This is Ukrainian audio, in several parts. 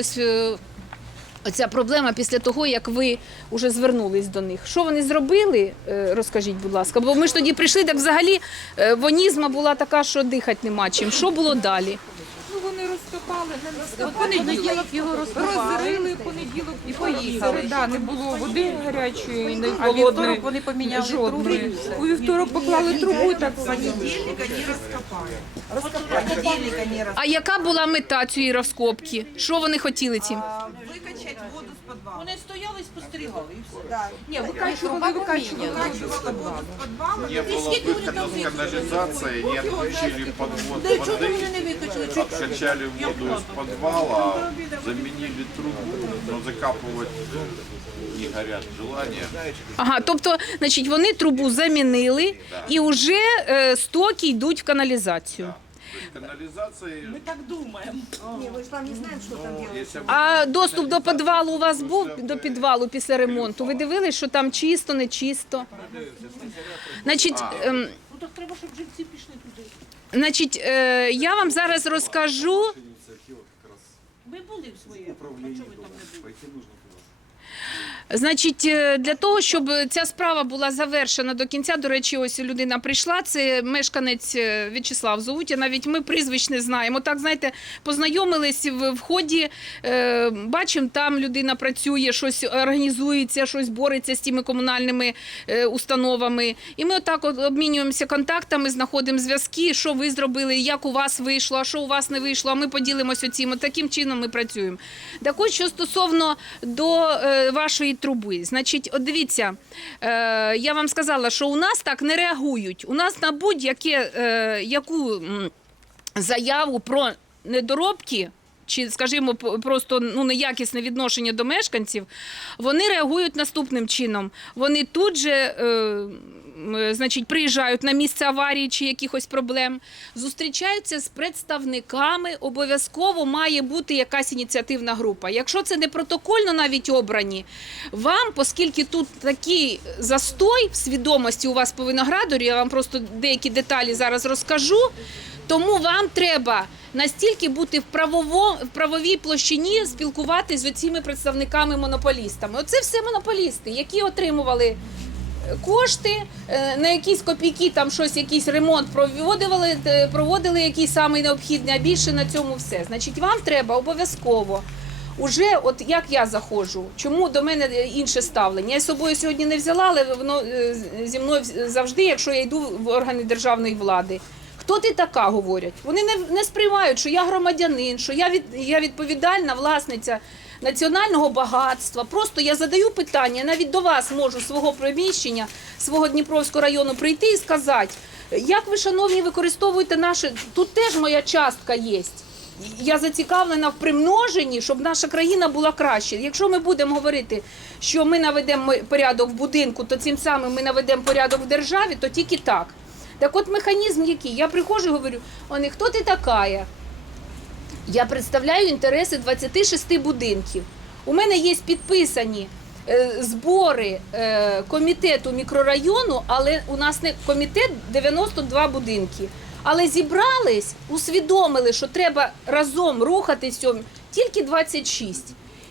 Ось е, оця проблема після того, як ви вже звернулись до них. Що вони зробили? Е, Розкажіть, будь ласка. Бо ми ж тоді прийшли, так взагалі е, вонізма була така, що дихати нема чим. Що було далі? Розкопали, не розкопали. Понеділок його розкопали. Розрили, понеділок і поїхали. Да, не було води гарячої, не А вівторок вони поміняли труби. Жодної. У вівторок поклали трубу так Понедельник не раскопали. А яка була мета цієї розкопки? Що вони хотіли цим? Выкачать воду. Вони стояли і спостерігали і все. Да. Ні, викачували, викачували. Выкачивала воду с подвала. І Не было скільки вони там выхода с канализации, не отключили подвод Да і чого воды, вони не викачали? Чого? откачали воду из подвала, заменили трубу, но закапывать не горят желания. Ага, тобто, значить, вони трубу замінили і вже е, стоки йдуть в каналізацію. То есть Так думаємо. Не, мы же там не знаем, что там делать. А доступ до підвалу у вас був до підвалу після ремонту? Ви дивились, що там чисто, не чисто? Значить, ем, Ну так треба, щоб живці пішли туди. значить е, я вам зараз розкажу. Ми були в своєму. А чого ви там не були? Значить, е, для того, щоб ця справа була завершена до кінця, до речі, ось людина прийшла. Це мешканець е, В'ячеслав Зовутя. Навіть ми прізвищ не знаємо. Так, знаєте, познайомились в, ході. Е, бачимо, там людина працює, щось організується, щось бореться з тими комунальними е, установами. І ми отак от обмінюємося контактами, знаходимо зв'язки, що ви зробили, як у вас вийшло, а що у вас не вийшло. А ми поділимося цим. Таким чином ми працюємо. Так ось, що стосовно до е, вашої труби, значить, от дивіться, е, я вам сказала, що у нас так не реагують. У нас на будь-яке е, яку заяву про недоробки. Чи, скажімо, просто ну неякісне відношення до мешканців, вони реагують наступним чином. Вони тут же, е, значить, приїжджають на місце аварії чи якихось проблем, зустрічаються з представниками. Обов'язково має бути якась ініціативна група. Якщо це не протокольно навіть обрані, вам, оскільки тут такий застой в свідомості у вас по виноградарю, я вам просто деякі деталі зараз розкажу. Тому вам треба настільки бути в правово, в правовій площині, спілкуватись з оціми представниками-монополістами. Оце все монополісти, які отримували е, кошти е, на якісь копійки, там щось, якийсь ремонт проводили, е, проводили якийсь самий необхідний, а більше на цьому все. Значить, вам треба обов'язково. Уже, от як я заходжу, чому до мене інше ставлення? Я з собою сьогодні не взяла, але воно е, зі мною завжди, якщо я йду в органи державної влади. Хто ти така, говорять? Вони не, не сприймають, що я громадянин, що я від я відповідальна власниця національного багатства. Просто я задаю питання, навіть до вас можу свого приміщення, свого Дніпровського району прийти і сказати, як ви, шановні, використовуєте наше тут теж моя частка є. Я зацікавлена в примноженні, щоб наша країна була краще. Якщо ми будемо говорити, що ми наведемо порядок в будинку, то цим самим ми наведемо порядок в державі, то тільки так. Так от механізм який? Я приходжу і говорю, вони, хто ти така? Я представляю інтереси 26 будинків. У мене є підписані е, збори е, комітету мікрорайону, але у нас не комітет 92 будинки. Але зібрались, усвідомили, що треба разом рухатись цьому, тільки 26.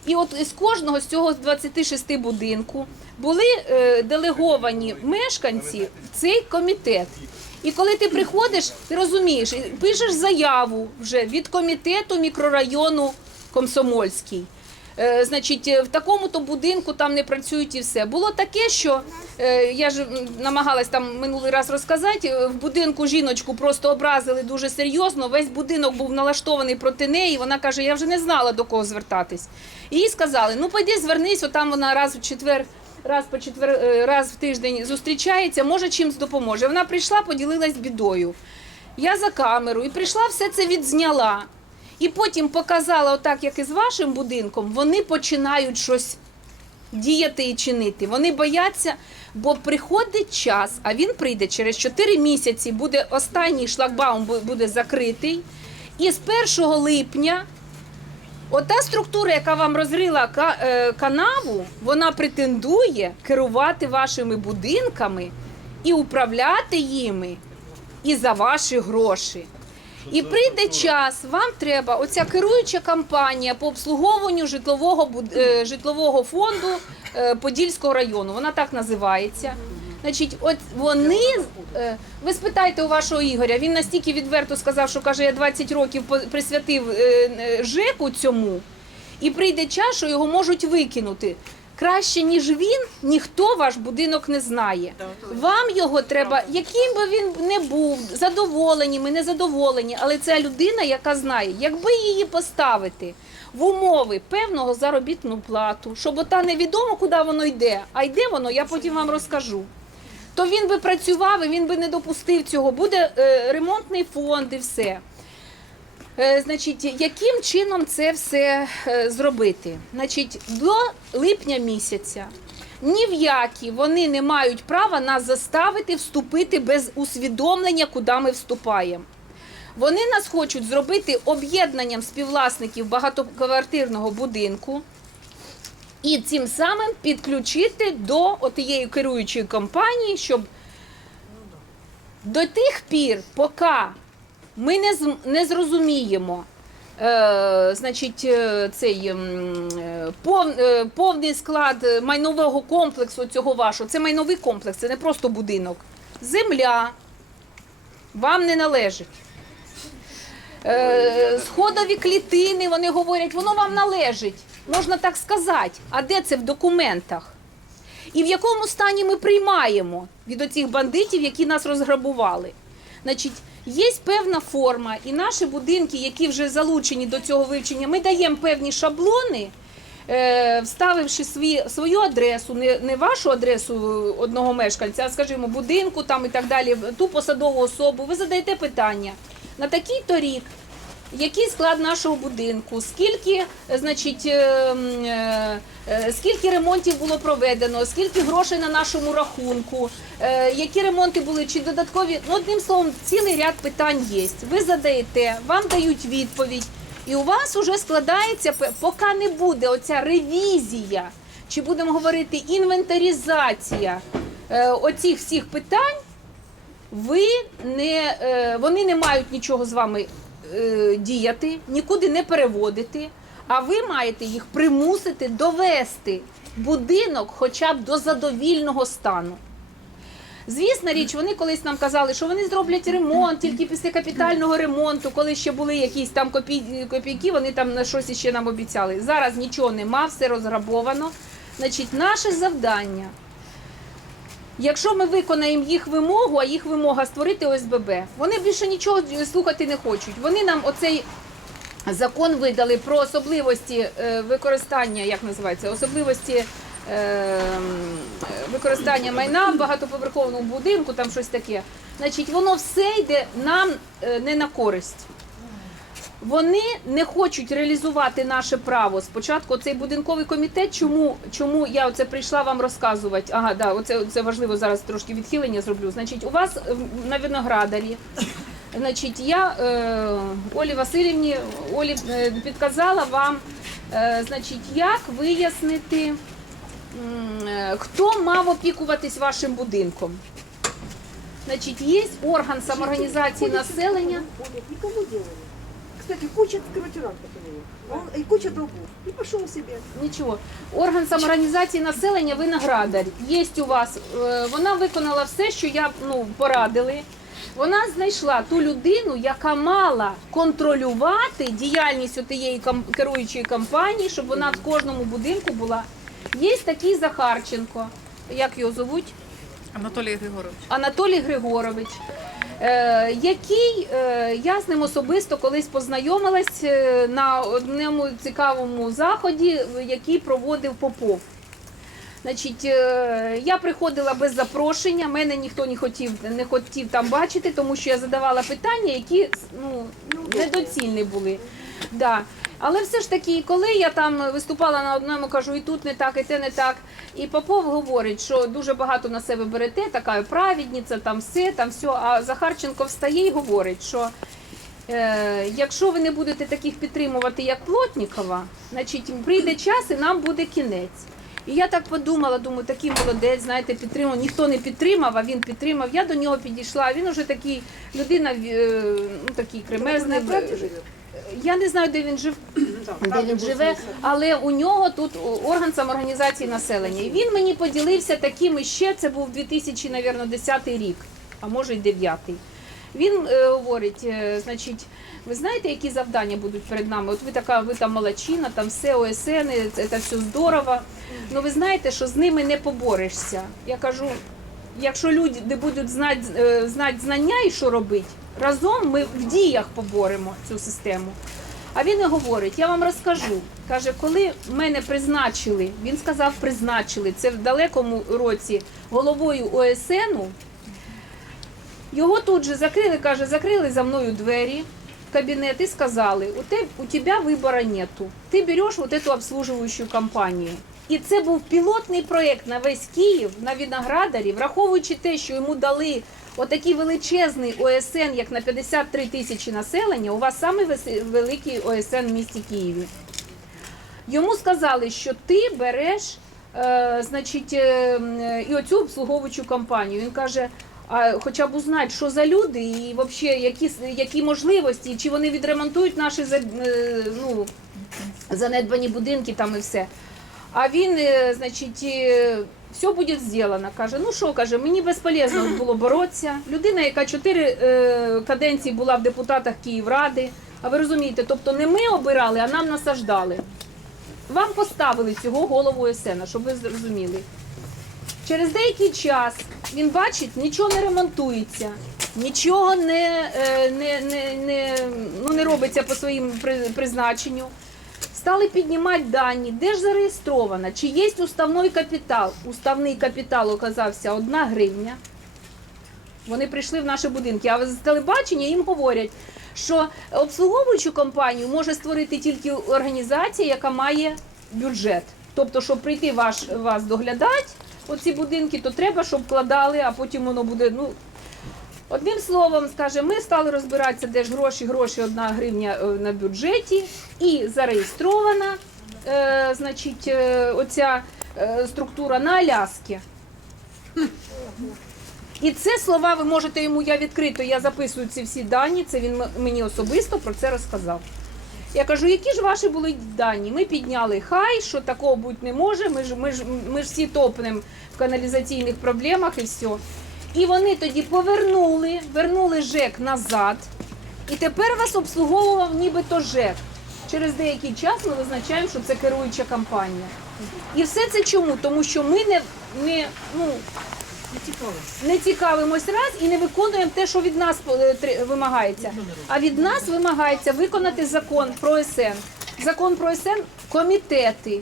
І от з кожного з цього з 26 будинку були е, делеговані мешканці в цей комітет. І коли ти приходиш, ти розумієш, пишеш заяву вже від комітету мікрорайону Комсомольський. Е, значить, е, в такому-то будинку там не працюють і все. Було таке, що е, я ж намагалась там минулий раз розказати. В будинку жіночку просто образили дуже серйозно. Весь будинок був налаштований проти неї. Вона каже: я вже не знала до кого звертатись. І їй сказали: ну пойди звернись, отам вона раз в четвер. Раз по четвер, е, раз в тиждень зустрічається, може чимось допоможе. Вона прийшла, поділилась бідою. Я за камеру і прийшла, все це відзняла. І потім показала, отак, як і з вашим будинком, вони починають щось діяти і чинити. Вони бояться, бо приходить час, а він прийде через 4 місяці, буде останній шлагбаум буде закритий. І з 1 липня ота структура, яка вам розрила е, канаву, вона претендує керувати вашими будинками і управляти їми і за ваші гроші. І прийде час, вам треба оця керуюча кампанія по обслуговуванню житлового е, житлового фонду е, Подільського району. Вона так називається. Значить, от вони е, ви спитайте у вашого Ігоря. Він настільки відверто сказав, що каже, я 20 років присвятив е, е, ЖЕКу цьому, і прийде час, що його можуть викинути. Краще ніж він, ніхто ваш будинок не знає. Вам його треба, яким би він не був, задоволені, ми не задоволені, але це людина, яка знає, якби її поставити в умови певного заробітну плату, щоб ота невідомо, куди воно йде, а йде воно, я потім вам розкажу. То він би працював і він би не допустив цього. Буде е, ремонтний фонд і все. Е, Значить, яким чином це все е, зробити? Значить, до липня місяця ні в які вони не мають права нас заставити вступити без усвідомлення, куди ми вступаємо. Вони нас хочуть зробити об'єднанням співвласників багатоквартирного будинку і цим самим підключити до отієї керуючої компанії, щоб до тих пір, поки ми не, не зрозуміємо. Е, значить, е, цей е, пов, е, повний склад майнового комплексу цього вашого. Це майновий комплекс, це не просто будинок. Земля вам не належить. Е, сходові клітини, вони говорять, воно вам належить. Можна так сказати. А де це в документах? І в якому стані ми приймаємо від оцих бандитів, які нас розграбували? Значить, є певна форма, і наші будинки, які вже залучені до цього вивчення, ми даємо певні шаблони, е, вставивши свої, свою адресу, не, не вашу адресу одного мешканця, а скажімо, будинку там і так далі, ту посадову особу. Ви задаєте питання на такий-то рік. Який склад нашого будинку? Скільки, е, значить, е, е, скільки ремонтів було проведено? Скільки грошей на нашому рахунку? Які ремонти були? Чи додаткові? Ну, одним словом, цілий ряд питань є. Ви задаєте, вам дають відповідь, і у вас вже складається, поки не буде оця ревізія, чи будемо говорити інвентаризація оцих всіх питань ви не, вони не мають нічого з вами е, діяти, нікуди не переводити, а ви маєте їх примусити довести будинок хоча б до задовільного стану. Звісна річ, вони колись нам казали, що вони зроблять ремонт тільки після капітального ремонту, коли ще були якісь там копій- копійки, вони там на щось іще нам обіцяли. Зараз нічого нема, все розграбовано. Значить, наше завдання Якщо ми виконаємо їх вимогу, а їх вимога створити ОСББ, вони більше нічого слухати не хочуть. Вони нам оцей закон видали про особливості е, використання, як називається, особливості е, використання майна в багатоповерховому будинку, там щось таке. Значить, воно все йде нам е, не на користь. Вони не хочуть реалізувати наше право. Спочатку цей будинковий комітет. Чому, чому я оце прийшла вам розказувати? Ага, да, оце, це важливо зараз трошки відхилення зроблю. Значить, у вас е, на виноградарі. Значить, я е, Олі Васильівні Олі е, підказала вам, е, значить, як вияснити, е, хто мав опікуватись вашим будинком. Значить, є орган самоорганізації населення. Никому делали. Кстати, куча квартирантов у него. Он, и куча долгов. И пошел себе. Нічого. Орган самоорганізації населення Виноградар. Є у вас. е, Вона виконала все, що я ну, порадили. Вона знайшла ту людину, яка мала контролювати діяльність тієї керуючої компанії, щоб вона в кожному будинку була. Є такий Захарченко. Як його звуть? Анатолій Григорович. Анатолій Григорович, який е, я з ним особисто колись познайомилась е, на одному цікавому заході, який проводив Попов. Значить, е, я приходила без запрошення, мене ніхто не хотів, не хотів там бачити, тому що я задавала питання, які ну, недоцільні були. Да. Але все ж таки, коли я там виступала на одному, кажу, і тут не так, і те не так. І Попов говорить, що дуже багато на себе берете, така праведниця, там все, там все. А Захарченко встає і говорить, що е, якщо ви не будете таких підтримувати, як Плотнікова, значить прийде час і нам буде кінець. І я так подумала, думаю, такий молодець, знаєте, підтримав. Ніхто не підтримав, а він підтримав. Я до нього підійшла. Він уже такий людина, е, ну такий кремезний. Я не знаю, де він жив, де він живе, але у нього тут орган самоорганізації населення. І він мені поділився таким ще. Це був 2010 рік, а може й 9. Він е, говорить, е, значить, ви знаєте, які завдання будуть перед нами? От ви така, ви там молодчина, там все ОСН, це, це все здорово. Ну ви знаєте, що з ними не поборешся. Я кажу, якщо люди будуть знати, е, знати знання і що робити, разом ми в діях поборемо цю систему. А він і говорить: я вам розкажу. Каже, коли мене призначили, він сказав, призначили це в далекому році головою ОСНу. Його тут же закрили, каже, закрили за мною двері в кабінет і сказали, у, те, у тебе вибору нету. Ти береш вот эту обслуживающую компанію. І це був пілотний проєкт на весь Київ, на Виноградарі, враховуючи те, що йому дали отакий величезний ОСН, як на 53 тисячі населення, у вас самий вес- великий ОСН в місті Києві. Йому сказали, що ти береш е, значить, е, і оцю обслуговуючу компанію. Він каже, а хоча б узнати, що за люди, і взагалі які, які можливості, чи вони відремонтують наші е, ну, занедбані будинки там і все. А він, е, значить, е, все буде зроблено. Каже, ну що, каже, мені безполезно було боротися. Людина, яка чотири е, каденції була в депутатах Київради. А ви розумієте, тобто не ми обирали, а нам насаждали. Вам поставили цього голову ОСН, щоб ви зрозуміли. Через деякий час він бачить, нічого не ремонтується, нічого не, не, не, не, ну, не робиться по своїм при- призначенню. Стали піднімати дані, де ж зареєстровано, чи є уставний капітал. Уставний капітал оказався одна гривня. Вони прийшли в наші будинки, а з телебачення їм говорять, що обслуговуючу компанію може створити тільки організація, яка має бюджет. Тобто, щоб прийти ваш, вас доглядати, оці будинки, то треба, щоб вкладали, а потім воно буде. Ну, Одним словом, скаже, ми стали розбиратися, де ж гроші, гроші, одна гривня е, на бюджеті, і зареєстрована, е, значить, е, оця е, структура на Аляскі. І це слова ви можете йому, я відкрито, я записую ці всі дані, це він мені особисто про це розказав. Я кажу, які ж ваші були дані? Ми підняли хай, що такого бути не може. Ми ж, ми ж, ми ж всі топнемо в каналізаційних проблемах і все. І вони тоді повернули, вернули ЖЕК назад. І тепер вас обслуговував нібито ЖЕК. Через деякий час ми визначаємо, що це керуюча компанія. І все це чому? Тому що ми не, не, ну, не цікавимось раз і не виконуємо те, що від нас е, вимагається. А від нас вимагається виконати закон про СН. Закон про СН комітети.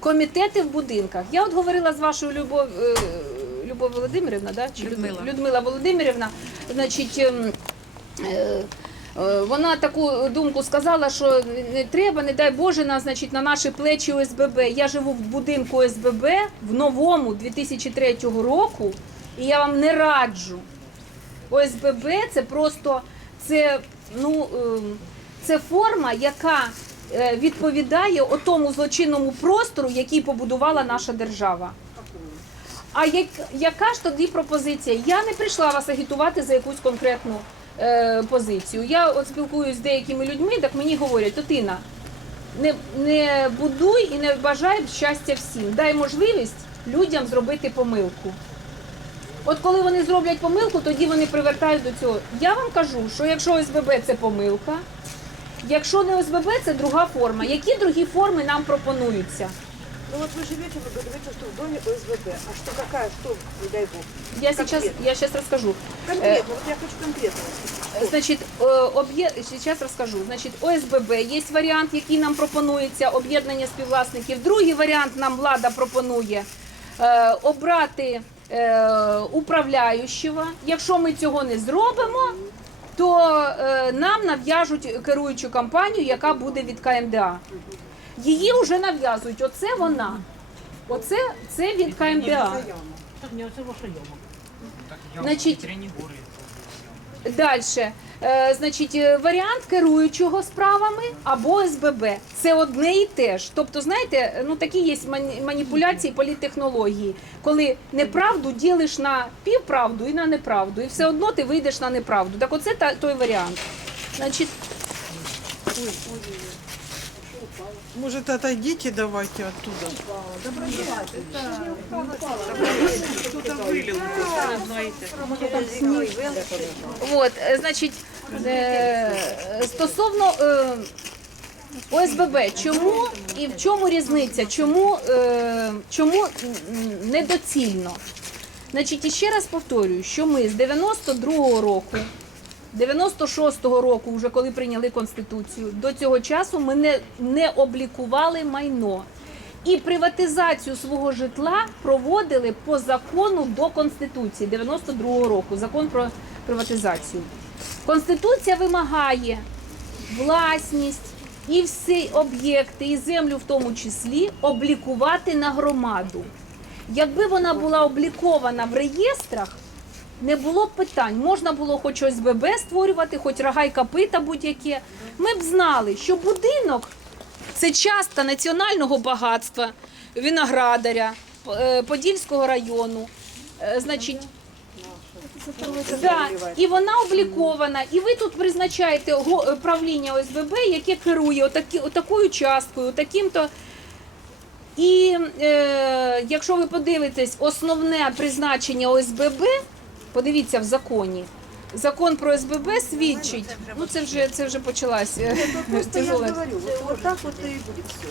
Комітети в будинках. Я от говорила з вашою Любов, е, Любов Володимирівна, да? Чи Людмила. Людмила Володимирівна. Значить, ем, е, е, вона таку думку сказала, що не треба, не дай Боже, на, значить, на наші плечі ОСББ. Я живу в будинку ОСББ в новому 2003 року, і я вам не раджу. ОСББ це просто це, ну, ем, це форма, яка е, відповідає отому злочинному простору, який побудувала наша держава. А як, яка ж тоді пропозиція? Я не прийшла вас агітувати за якусь конкретну е, позицію. Я от спілкуюсь з деякими людьми, так мені говорять, Тотина, не, не будуй і не бажай щастя всім. Дай можливість людям зробити помилку. От коли вони зроблять помилку, тоді вони привертають до цього. Я вам кажу, що якщо ОСББ це помилка, якщо не ОСББ, це друга форма. Які другі форми нам пропонуються? Ну вот вы живете, вы говорите, что в доме ОСББ. А что какая, что, не дай бог? Я сейчас, Конкретно. я сейчас расскажу. Конкретно, вот я хочу конкретно. Значить, е, об'є... зараз розкажу. Значить, ОСББ є варіант, який нам пропонується об'єднання співвласників. Другий варіант нам влада пропонує е, обрати е, управляючого. Якщо ми цього не зробимо, то е, нам нав'яжуть керуючу компанію, яка буде від КМДА. Її вже нав'язують. Оце вона. Оце це від КМДА. Так ваша яма. Значить, Далі. Е, значить, е, варіант керуючого справами або СББ. Це одне і те ж. Тобто, знаєте, ну такі є маніпуляції політтехнології, коли неправду ділиш на півправду і на неправду, і все одно ти вийдеш на неправду. Так оце та, той варіант. Значить, Может, отойдите давайте оттуда. Кто-то вылил, знаете. От, значить, е, стосовно е, ОСББ, чому і в чому різниця? Чому, е, чому недоцільно? Значить, і ще раз повторюю, що ми з 92-го року, 96-го року, вже коли прийняли Конституцію, до цього часу ми не, не облікували майно. І приватизацію свого житла проводили по закону до Конституції 92-го року, закон про приватизацію. Конституція вимагає власність і всі об'єкти, і землю в тому числі, облікувати на громаду. Якби вона була облікована в реєстрах, не було б питань. Можна було хоч ОСББ створювати, хоч рога й копита будь-яке. Ми б знали, що будинок це частка національного багатства, виноградаря, е, Подільського району. Е, Значить, Да, і вона облікована, і ви тут призначаєте е, правління ОСББ, яке керує отакі, отакою часткою, таким-то. І е, якщо ви подивитесь, основне призначення ОСББ, подивіться в законі. Закон про СББ свідчить, ну це вже це вже почалась е, Просто я же тяжела. говорю, вот, вот так вот и будет все.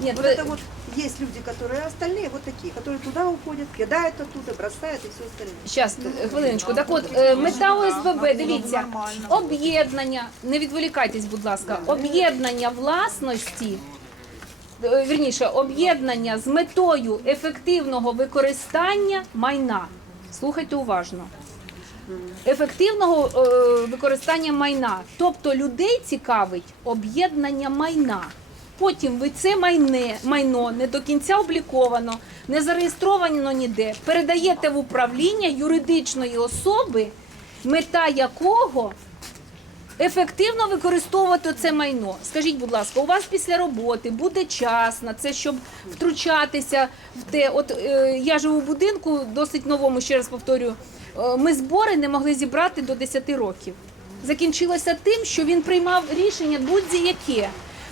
Ні, Вот ви- это вот есть люди, которые остальные вот такие, которые туда уходят, кидают оттуда, бросают и все остальное. Щас, е, хвилиночку. Так от, е, мета ОСББ, дивіться, об'єднання, не відволікайтесь, будь ласка, об'єднання власності, е, вірніше, об'єднання з метою ефективного використання майна. Слухайте уважно. Ефективного е, використання майна. Тобто людей цікавить об'єднання майна. Потім ви це майне, майно не до кінця обліковано, не зареєстровано ніде, передаєте в управління юридичної особи, мета якого ефективно використовувати це майно. Скажіть, будь ласка, у вас після роботи буде час на це, щоб втручатися в те. От е, я живу в будинку досить новому, ще раз повторюю. Е, Ми збори не могли зібрати до 10 років. Закінчилося тим, що він приймав рішення будь-яке.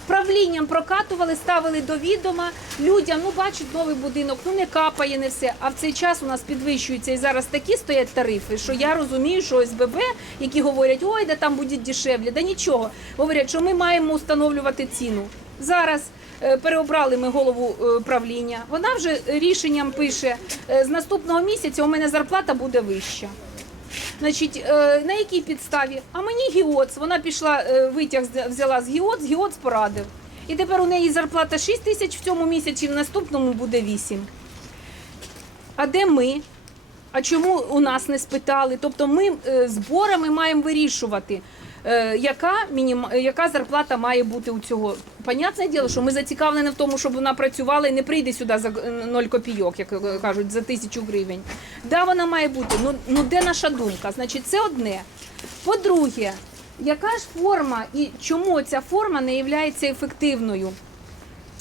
Правлінням прокатували, ставили до відома людям. Ну, бачать новий будинок, ну не капає, не все. А в цей час у нас підвищуються і зараз такі стоять тарифи, що я розумію, що ОСББ, які говорять, ой, де там буде дешевле, да нічого. Говорять, що ми маємо встановлювати ціну. Зараз переобрали ми голову е, правління. Вона вже рішенням пише: е, з наступного місяця у мене зарплата буде вища. Значить, е, на якій підставі? А мені ГІОЦ. Вона пішла, е, витяг взяла з ГІОЦ, ГІОЦ порадив. І тепер у неї зарплата 6 тисяч в цьому місяці, в наступному буде 8. А де ми? А чому у нас не спитали? Тобто ми е, зборами маємо вирішувати, е, яка, мінім... е, яка зарплата має бути у цього. Понятне діло, що ми зацікавлені в тому, щоб вона працювала і не прийде сюди за е, 0 копійок, як е, кажуть, за тисячу гривень. Да, вона має бути. Ну, ну де наша думка? Значить, це одне. По-друге, яка ж форма і чому ця форма не є ефективною?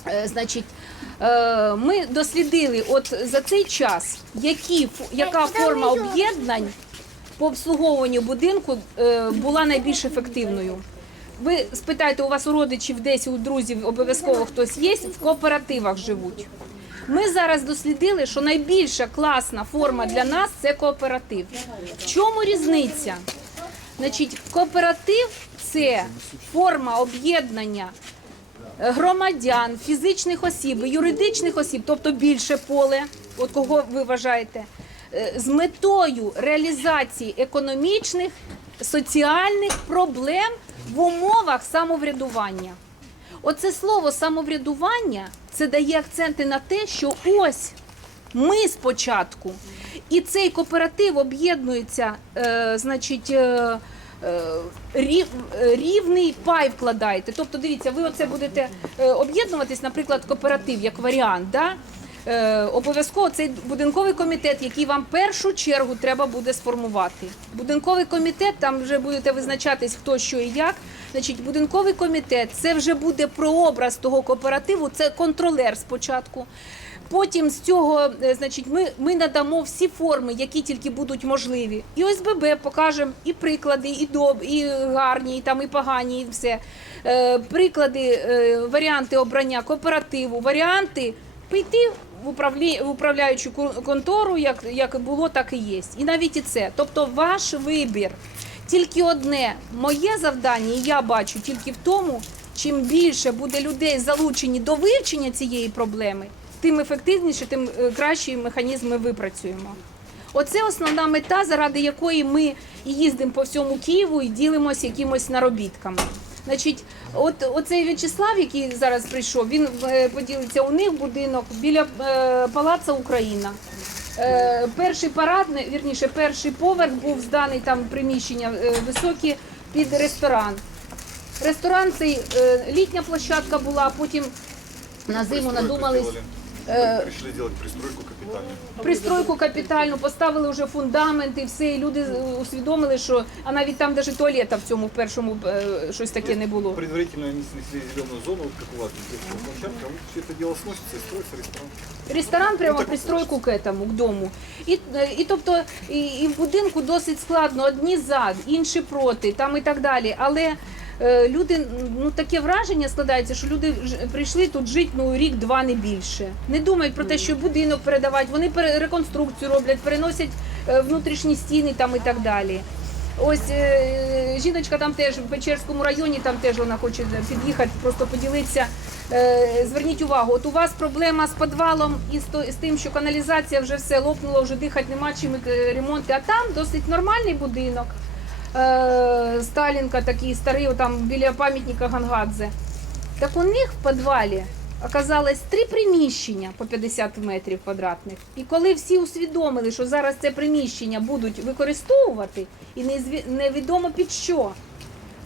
Е, Значить, е, ми дослідили от за цей час, які, яка форма об'єднань по обслуговуванню будинку е, була найбільш ефективною. Ви спитайте, у вас у родичів десь у друзів обов'язково хтось є, в кооперативах живуть. Ми зараз дослідили, що найбільша класна форма для нас це кооператив. В чому різниця? Значить, кооператив це форма об'єднання громадян, фізичних осіб, юридичних осіб, тобто більше поле, от кого ви вважаєте, з метою реалізації економічних, соціальних проблем в умовах самоврядування. Оце слово самоврядування це дає акценти на те, що ось ми спочатку. І цей кооператив об'єднується, е, значить. Е, е, рів- е, Рівний пай вкладаєте. Тобто, дивіться, ви оце будете е, об'єднуватись, наприклад, кооператив як варіант. Да? Е, обов'язково цей будинковий комітет, який вам першу чергу треба буде сформувати. Будинковий комітет, там вже будете визначатись, хто що і як. Значить, будинковий комітет це вже буде прообраз того кооперативу, це контролер спочатку. Потім з цього, е, значить, ми, ми надамо всі форми, які тільки будуть можливі. І ОСББ покажемо і приклади, і доб, і гарні, і там і погані, і все. Е, приклади, е, варіанти обрання кооперативу, варіанти піти в управлі, в управляючу кон- контору, як, як було, так і є. І навіть і це. Тобто ваш вибір. Тільки одне моє завдання, і я бачу тільки в тому, чим більше буде людей залучені до вивчення цієї проблеми, тим ефективніше, тим е, кращі механізми випрацюємо. Оце основна мета, заради якої ми їздимо по всьому Києву і ділимося якимось наробітками. Значить, от оцей В'ячеслав, який зараз прийшов, він е, поділиться у них будинок біля е, Палаца Україна. Е, перший парадний, вірніше, перший поверх був зданий там приміщення високі під ресторан. Ресторан цей літня площадка була, потім на зиму надумались. Е, Решили делать пристройку капитальную. Пристройку капітальну, поставили вже фундамент і все, і люди е, усвідомили, що а навіть там навіть туалета в цьому першому е, щось таке не було. Предварительно они снесли зеленую зону, вот как у вас, детская площадка, вот все это дело сносится и строится ресторан. Ресторан прямо так пристройку к этому, к дому. І, і тобто і, і в будинку досить складно, одні за, інші проти, там і так далі. Але люди, ну таке враження складається, що люди прийшли тут жити ну рік-два не більше. Не думають про те, що будинок передавати. Вони реконструкцію роблять, переносять е, внутрішні стіни там і так далі. Ось е, жіночка там теж в Печерському районі, там теж вона хоче під'їхати, просто поділитися. Е, зверніть увагу, от у вас проблема з підвалом і з, то- з тим, що каналізація вже все лопнула, вже дихати нема чим е, ремонти. А там досить нормальний будинок. Е, Сталінка такий старий, там біля пам'ятника Гангадзе. Так у них в підвалі оказалось три приміщення по 50 метрів квадратних. І коли всі усвідомили, що зараз це приміщення будуть використовувати, і невідомо під що,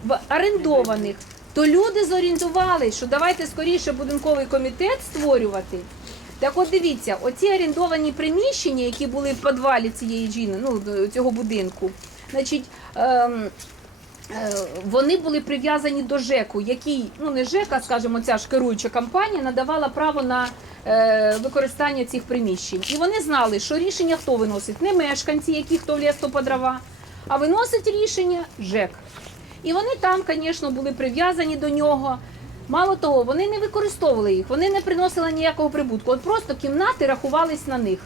в орендованих, то люди зорієнтувалися, що давайте скоріше будинковий комітет створювати. Так от дивіться, оці орендовані приміщення, які були в підвалі цієї джіни, ну цього будинку, значить. Ем, Е, Вони були прив'язані до ЖЕКу, який, ну не ЖЕК, а скажімо, ця ж керуюча компанія надавала право на е, використання цих приміщень. І вони знали, що рішення хто виносить? Не мешканці, які хто в ліс, по дрова, а виносить рішення ЖЕК. І вони там, звісно, були прив'язані до нього. Мало того, вони не використовували їх, вони не приносили ніякого прибутку. От просто кімнати рахувались на них.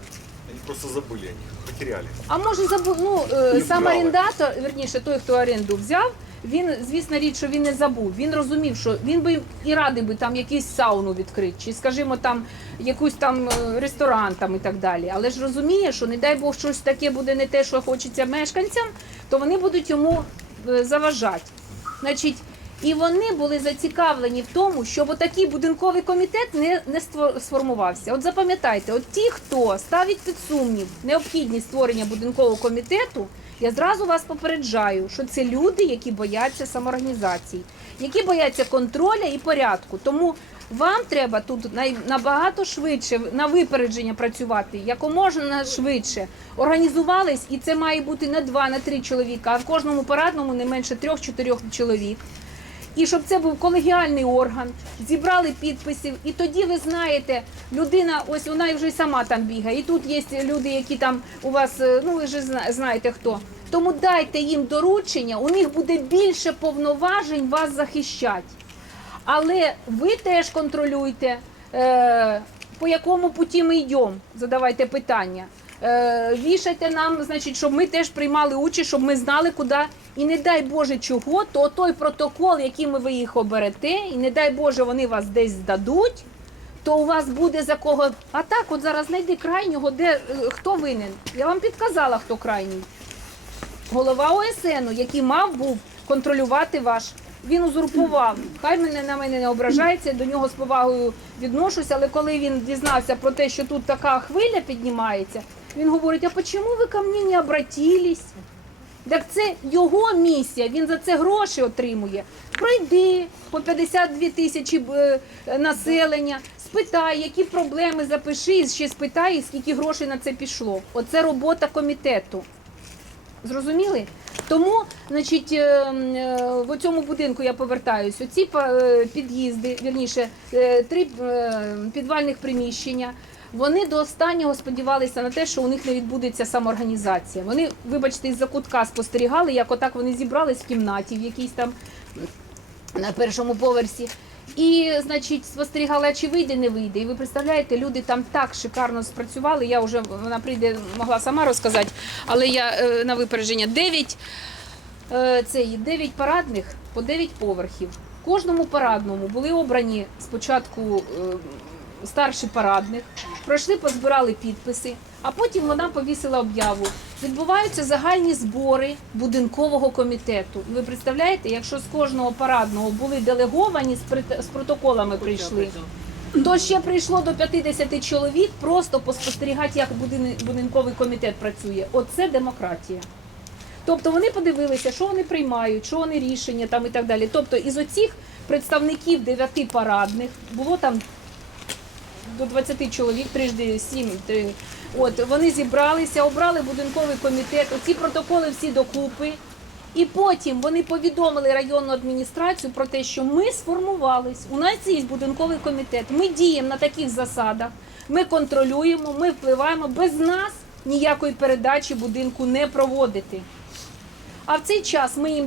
Они просто забыли о них, потеряли. А може забув, ну е, сам вкрали. орендатор, верніше, той, хто оренду взяв, він, звісно, річ, що він не забув. Він розумів, що він би і радий би там якийсь сауну відкрити, чи, скажімо, там якусь там е, ресторан там і так далі. Але ж розуміє, що не дай Бог щось таке буде не те, що хочеться мешканцям, то вони будуть йому е, заважати. Значить, і вони були зацікавлені в тому, щоб отакий будинковий комітет не, не сформувався. От запам'ятайте, от ті, хто ставить під сумнів необхідність створення будинкового комітету, я зразу вас попереджаю, що це люди, які бояться самоорганізації, які бояться контроля і порядку. Тому вам треба тут набагато швидше на випередження працювати, якомога швидше. Організувались, і це має бути не два, не три чоловіка, а в кожному парадному не менше трьох-чотирьох чоловік. І щоб це був колегіальний орган, зібрали підписів, і тоді ви знаєте, людина, ось вона вже сама там бігає. І тут є люди, які там у вас, е, ну ви ж зна- знаєте хто. Тому дайте їм доручення, у них буде більше повноважень вас захищати. Але ви теж контролюйте, е, по якому путі ми йдемо, задавайте питання. Е, вішайте нам, значить, щоб ми теж приймали участь, щоб ми знали, куди. І не дай Боже чого, то той протокол, яким ви їх оберете, і не дай Боже, вони вас десь здадуть, то у вас буде за кого. А так, от зараз знайди крайнього, де е, хто винен. Я вам підказала, хто крайній голова ОСН, який мав був контролювати ваш. Він узурпував. Хай мене на мене не ображається, до нього з повагою відношуся, але коли він дізнався про те, що тут така хвиля піднімається, він говорить: а чому ви ко мені не обратились? Так це його місія, він за це гроші отримує. Пройди по 52 тисячі е, населення, спитай, які проблеми запиши, ще спитай, скільки грошей на це пішло. Оце робота комітету. Зрозуміли? Тому, значить, е, е, в цьому будинку я повертаюсь. Оці під'їзди, вірніше, три підвальних приміщення. Вони до останнього сподівалися на те, що у них не відбудеться самоорганізація. Вони, вибачте, із-за кутка спостерігали, як отак вони зібрались в кімнаті, в якійсь там на першому поверсі. І, значить, спостерігала, чи вийде, не вийде. І ви представляєте, люди там так шикарно спрацювали. Я вже вона прийде, могла сама розказати, але я е, на випередження 9, е, це 9 парадних по 9 поверхів. Кожному парадному були обрані спочатку е, старші парадних, пройшли, позбирали підписи, а потім вона повісила об'яву. Відбуваються загальні збори будинкового комітету. І ви представляєте, якщо з кожного парадного були делеговані з, протоколами прийшли, то ще прийшло до 50 чоловік просто поспостерігати, як будин- будинковий комітет працює. Оце демократія. Тобто вони подивилися, що вони приймають, що вони рішення там і так далі. Тобто із оцих представників дев'яти парадних було там до 20 чоловік, трижди 7. Три. От вони зібралися, обрали будинковий комітет, оці протоколи всі докупи. І потім вони повідомили районну адміністрацію про те, що ми сформувались. У нас є будинковий комітет. Ми діємо на таких засадах. Ми контролюємо, ми впливаємо. Без нас ніякої передачі будинку не проводити. А в цей час ми їм